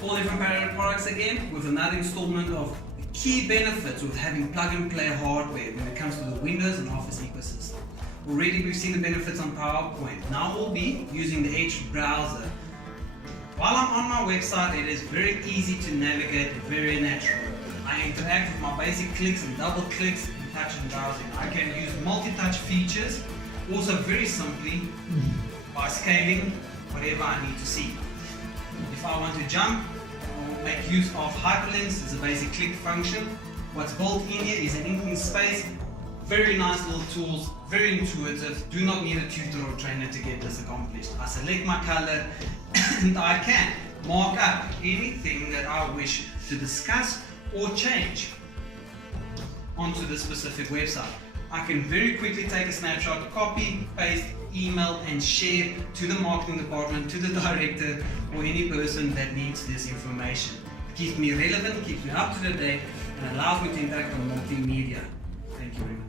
4 different Parrot products again, with another installment of the key benefits with having plug-and-play hardware when it comes to the Windows and Office ecosystem. Already we've seen the benefits on PowerPoint. Now we'll be using the Edge browser. While I'm on my website, it is very easy to navigate, very natural. I interact with my basic clicks and double clicks in touch and browsing. I can use multi-touch features, also very simply by scaling whatever I need to see. If I want to jump or make use of hyperlinks, it's a basic click function. What's built in here is an inking space. Very nice little tools, very intuitive. Do not need a tutor or trainer to get this accomplished. I select my color and I can mark up anything that I wish to discuss or change onto the specific website. I can very quickly take a snapshot, copy, paste, email and share to the marketing department, to the director or any person that needs this information. It keeps me relevant, keeps me up to date and allows me to interact on multimedia. Thank you very much.